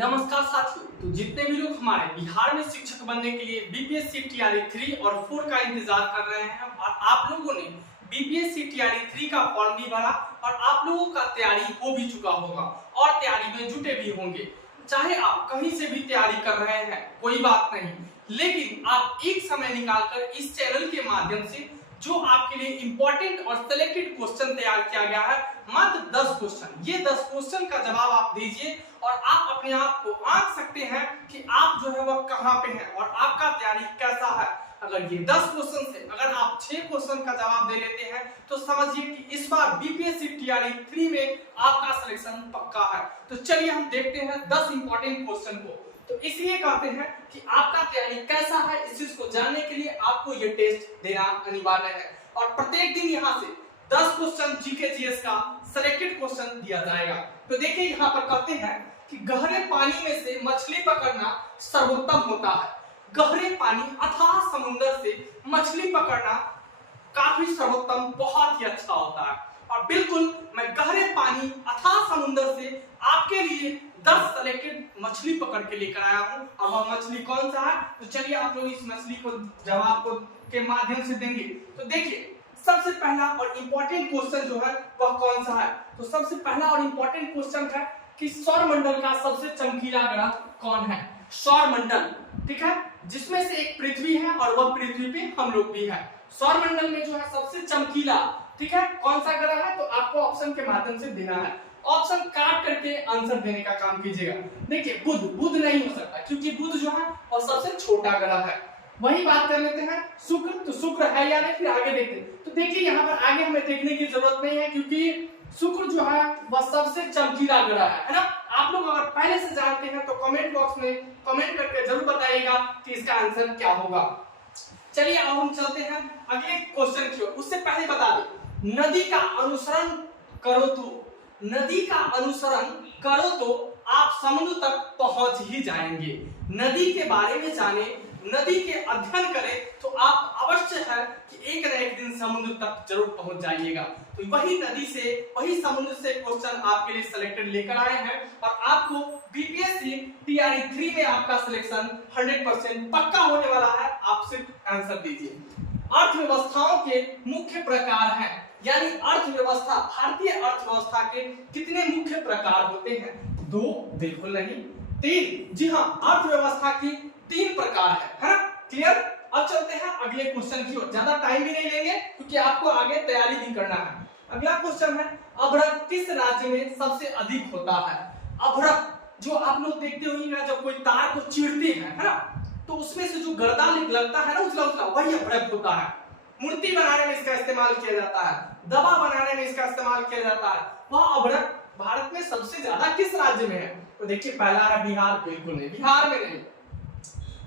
नमस्कार साथियों। तो जितने भी लोग हमारे बिहार में शिक्षक बनने के लिए बीपीएससी टीआरई 3 और 4 का इंतजार कर रहे हैं और आप लोगों ने बीपीएससी टीआरई 3 का फॉर्म भी भरा और आप लोगों का तैयारी हो भी चुका होगा और तैयारी में जुटे भी होंगे। चाहे आप कहीं से भी तैयारी कर रहे हैं कोई बात नहीं, लेकिन आप एक समय निकालकर इस चैनल के माध्यम से जो आपके लिए इंपॉर्टेंट और सिलेक्टेड क्वेश्चन तैयार किया गया है, मात्र 10 क्वेश्चन, ये 10 क्वेश्चन का जवाब आप दीजिए और आप अपने आप को आंक सकते हैं कि आप जो है वह कहां पे हैं और आपका तैयारी कैसा है। अगर ये 10 क्वेश्चन से अगर आप 6 क्वेश्चन का जवाब दे लेते हैं तो समझिए कि इस बार बीपीएससी टीआरई 3 में आपका सिलेक्शन पक्का है। तो चलिए हम देखते हैं 10 इंपॉर्टेंट क्वेश्चन को। तो इसलिए कहते हैं कि आपका तैयारी कैसा है, इस चीज को जानने के लिए आपको ये टेस्ट देना अनिवार्य है और प्रत्येक दिन यहाँ से 10 क्वेश्चन जीके जीएस का सिलेक्टेड क्वेश्चन दिया जाएगा। तो देखिए यहाँ पर कहते हैं कि गहरे पानी में से मछली पकड़ना सर्वोत्तम होता है। गहरे पानी अथाह समुद्र से मछली पकड़ना काफी सर्वोत्तम, बहुत ही अच्छा होता है। और बिल्कुल मैं गहरे पानी अथाह समुद्र से आपके लिए 10 सेलेक्टेड मछली पकड़ के लेकर आया हूं और वह मछली कौन सा है, तो चलिए आप लोग इस मछली को जवाब को के माध्यम से देंगे। तो देखिए सबसे पहला और इंपॉर्टेंट क्वेश्चन जो है वह कौन सा है। तो सबसे पहला और इंपॉर्टेंट क्वेश्चन है कि सौरमंडल का सबसे चमकीला ग्रह कौन है। सौरमंडल, ठीक है, जिसमें से एक पृथ्वी है और वह पृथ्वी पे हम लोग भी है। सौरमंडल में जो है सबसे चमकीला, ठीक है, कौन सा ग्रह है, तो आपको ऑप्शन के माध्यम से देना है। ऑप्शन काट करके आंसर देने का काम कीजिएगा। देखिए बुध नहीं हो सकता क्योंकि बुध जो है वह सबसे छोटा ग्रह है। वही बात कर लेते हैं शुक्र, तो शुक्र है या नहीं, फिर आगे देखते हैं। तो देखिए यहाँ पर आगे हमें देखने की जरूरत नहीं है क्योंकि शुक्र जो है वह सबसे चमकीला ग्रह है ना। आप लोग अगर पहले से जानते हैं तो कमेंट बॉक्स में कमेंट करके जरूर बताइएगा कि इसका आंसर क्या होगा। चलिए अब हम चलते हैं अगले क्वेश्चन की ओर। उससे पहले बता दें, नदी का अनुसरण करो तो आप समुद्र तक पहुंच ही जाएंगे। नदी के बारे में जाने, नदी के अध्ययन करें तो आप अवश्य है कि एक न एक दिन समुद्र तक जरूर पहुंच जाइएगा। तो वही नदी से, वही समुद्र से क्वेश्चन आपके लिए सिलेक्टेड लेकर आए हैं और आपको बीपीएससी टीआरई 3 में आपका सिलेक्शन 100% पक्का होने वाला है। आप सिर्फ आंसर दीजिए। अर्थव्यवस्थाओं के मुख्य प्रकार हैं, यानी अर्थव्यवस्था, भारतीय अर्थव्यवस्था के कितने मुख्य प्रकार होते हैं? 2? बिल्कुल नहीं, 3। जी हाँ, अर्थव्यवस्था की 3 प्रकार है ना। क्लियर? अब चलते हैं अगले क्वेश्चन की ओर। ज्यादा टाइम भी नहीं लेंगे क्योंकि आपको आगे तैयारी भी करना है। अगला क्वेश्चन है, अभ्रक किस राज्य में सबसे अधिक होता है? अभ्रक जो आप लोग देखते होंगे जब कोई तार को चीरते हैं, है ना, तो उसमें से जो गर्दा लगता है ना, उजला उजला, वही अभ्रक होता है। मूर्ति बनाने में इसका इस्तेमाल किया जाता है, दवा बनाने में इसका इस्तेमाल किया जाता है। वह अभ्रक भारत में सबसे ज्यादा किस राज्य में है? तो देखिए पहला है बिहार, बिल्कुल नहीं, बिहार में नहीं।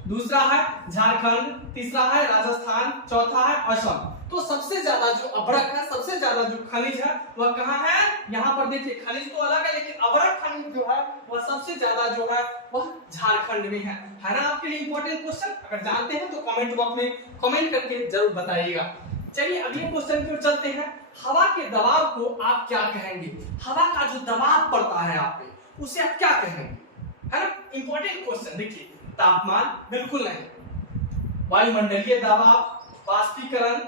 दूसरा है झारखंड, तीसरा है राजस्थान, चौथा है असम। तो सबसे ज्यादा जो अभ्रक है, सबसे ज्यादा जो खनिज है वह कहाँ है? यहाँ पर देखिए खनिज तो अलग है लेकिन अभ्रक खनिज जो है वह सबसे ज्यादा जो है वह झारखंड में है ना। आपके लिए इंपॉर्टेंट क्वेश्चन, अगर जानते हैं तो कमेंट बॉक्स में कमेंट करके जरूर बताइएगा। चलिए अगले क्वेश्चन की ओर चलते हैं। हवा के दबाव को आप क्या कहेंगे? हवा का जो दबाव पड़ता है आप पे, उसे आप क्या कहेंगे, है ना। Important question. देखिए तापमान, बिल्कुल नहीं। वायुमंडलीय दबाव, वाष्पीकरण,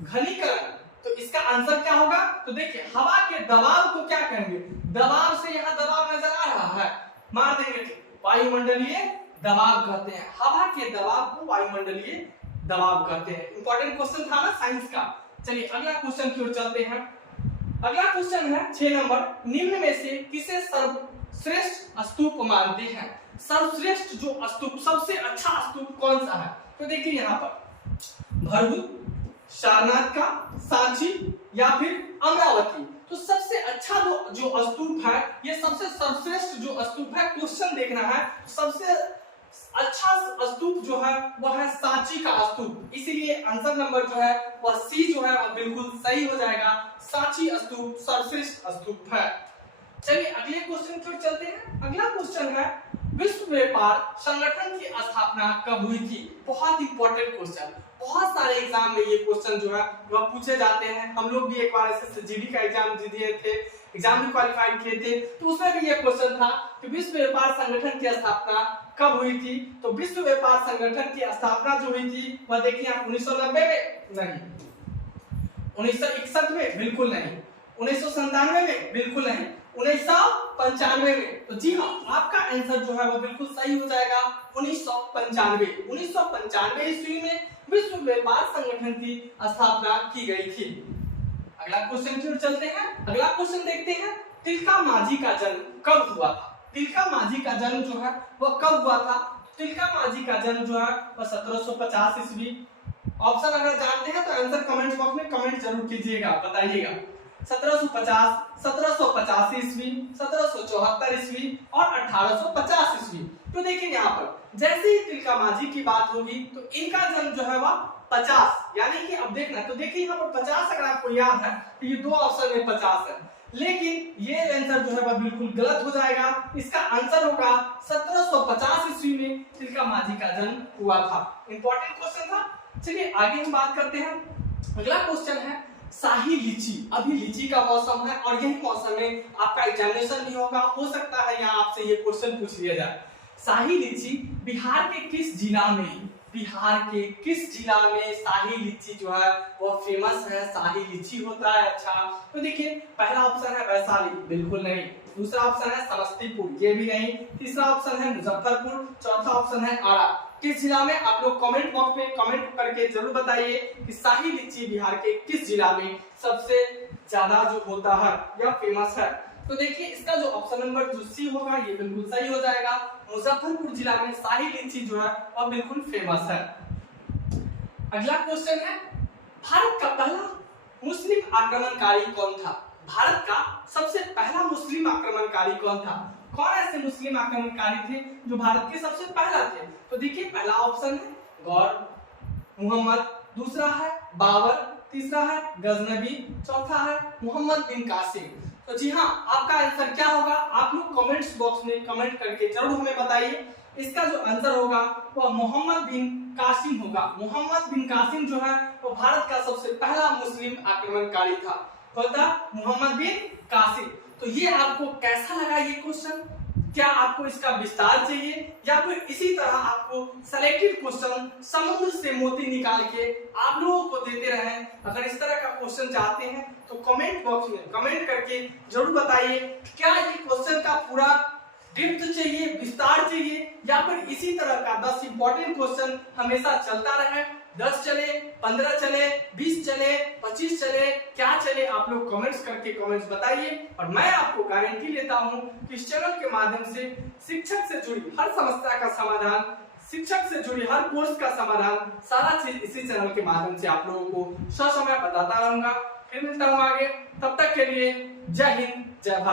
घनीकरण, तो इसका आंसर क्या होगा? तो देखिए हवा के दबाव को क्या कहेंगे? दबाव से यहाँ दबाव नजर आ रहा है, मार देंगे, वायुमंडलीय दबाव कहते हैं। हवा के दबाव को वायुमंडलीय दबाव कहते हैं। इंपॉर्टेंट क्वेश्चन था ना साइंस का। चलिए अगला क्वेश्चन की ओर चलते हैं। अगला क्वेश्चन है 6 नंबर, निम्न में से किसे सर्वश्रेष्ठ स्तूप मानते हैं? सर्वश्रेष्ठ जो स्तूप, सबसे अच्छा स्तूप कौन सा है? तो देखिए यहाँ पर भरहुत, सारनाथ का, सांची या फिर अमरावती। तो सबसे अच्छा जो स्तूप है, ये सबसे सर्वश्रेष्ठ जो स्तूप है, क्वेश्चन देखना है। सबसे अच्छा स्तूप जो है वह है सांची का स्तूप, इसीलिए आंसर नंबर जो है वह सी जो है वह बिल्कुल सही हो जाएगा। सांची स्तूप सर्वश्रेष्ठ स्तूप है। चलिए अगले क्वेश्चन की ओर चलते हैं। अगला क्वेश्चन है, विश्व व्यापार संगठन की स्थापना कब हुई थी? बहुत इंपॉर्टेंट क्वेश्चन, बहुत सारे एग्जाम में ये क्वेश्चन जो है वह पूछे जाते हैं। हम लोग भी एक बार एसएससी जीडी का एग्जाम दिए थे, एग्जाम भी क्वालिफाइड किए थे, तो उसमें भी ये क्वेश्चन था कि विश्व व्यापार संगठन की स्थापना कब हुई थी। तो विश्व व्यापार संगठन की स्थापना जो हुई थी वह देखिए 1990 में नहीं, 1961 में बिल्कुल नहीं, 1997 में बिल्कुल नहीं, 1995 में। तो जी हाँ, आपका आंसर जो है वो बिल्कुल सही हो जाएगा 1995। 1995 ईस्वी में विश्व व्यापार संगठन की स्थापना की गई थी। अगला क्वेश्चन की ओर चलते हैं। अगला क्वेश्चन देखते हैं, तिलका मांझी का जन्म कब हुआ था। तिलका मांझी का जन्म जो है वह कब हुआ था। तिलका मांझी का जन्म जो है वह 1750 ईस्वी। ऑप्शन अगर जानते हैं तो आंसर कमेंट बॉक्स में कमेंट जरूर कीजिएगा, बताइएगा। 1750, 1785 ईस्वी, 1774 ईस्वी और 1850 ईस्वी। तो देखिए यहाँ पर जैसे ही तिलका मांझी की बात होगी तो इनका जन्म जो है वह 50, यानी कि अब देखना, तो देखिए यहाँ पर 50 अगर आपको याद है तो ये दो ऑप्शन में 50 है, लेकिन ये आंसर जो है वह बिल्कुल गलत हो जाएगा। इसका आंसर होगा 1750 ईस्वी में तिलका मांझी का जन्म हुआ था। इंपॉर्टेंट क्वेश्चन था। चलिए आगे हम बात करते हैं। अगला क्वेश्चन है शाही लीची। अभी लीची का मौसम है और यही मौसम में आपका एग्जामिनेशन भी होगा, हो सकता है यहाँ आपसे ये क्वेश्चन पूछ लिया जाए। शाही लीची बिहार के किस जिला में, बिहार के किस जिला में शाही लीची जो है वो फेमस है, शाही लीची होता है। अच्छा, तो देखिए पहला ऑप्शन है वैशाली, बिल्कुल नहीं। दूसरा ऑप्शन है समस्तीपुर, ये भी नहीं। तीसरा ऑप्शन है मुजफ्फरपुर। चौथा ऑप्शन है आरा। किस जिला में, आप लोग कमेंट बॉक्स में कमेंट करके जरूर बताइए कि शाही लीची बिहार के किस जिला में सबसे ज्यादा जो होता है या फेमस है। तो देखिए इसका जो ऑप्शन नंबर जो सी होगा ये बिल्कुल सही हो जाएगा। मुजफ्फरपुर जिला में शाही लीची जो है वह बिल्कुल फेमस है। अगला क्वेश्चन है, भारत का पहला मुस्लिम आक्रमणकारी कौन था। भारत का सबसे पहला मुस्लिम आक्रमणकारी कौन था। कौन ऐसे मुस्लिम आक्रमणकारी थे जो भारत के सबसे पहला थे। तो देखिए पहला ऑप्शन है गौर मुहम्मद, दूसरा है बाबर, तीसरा है गजनबी, चौथा है मोहम्मद बिन कासिम। तो जी हाँ, आपका आंसर क्या होगा आप लोग कमेंट्स बॉक्स में कमेंट करके जरूर हमें बताइए। इसका जो आंसर होगा वह मोहम्मद बिन कासिम होगा। मोहम्मद बिन कासिम जो है वो भारत का सबसे पहला मुस्लिम आक्रमणकारी था, मोहम्मद बिन कासिम। तो ये आपको कैसा लगा ये क्वेश्चन, क्या आपको इसका विस्तार चाहिए या फिर इसी तरह आपको सिलेक्टेड क्वेश्चन समुद्र से मोती निकाल के आप लोगों को देते रहें। अगर इस तरह का क्वेश्चन चाहते हैं तो कमेंट बॉक्स में कमेंट करके जरूर बताइए, क्या ये क्वेश्चन का पूरा डेप्थ चाहिए, विस्तार चाहिए, या फिर इसी तरह का 10 इंपॉर्टेंट क्वेश्चन हमेशा चलता रहे। 10 चले, 15 चले, 20 चले, 25 चले, क्या चले, आप लोग कमेंट्स करके कमेंट्स बताइए। और मैं आपको गारंटी लेता हूं कि इस चैनल के माध्यम से शिक्षक से जुड़ी हर समस्या का समाधान, शिक्षक से जुड़ी हर कोर्स का समाधान, सारा चीज इसी चैनल के माध्यम से आप लोगों को ससमय बताता रहूंगा। फिर मिलता हूं आगे, तब तक के लिए जय हिंद, जय भारत।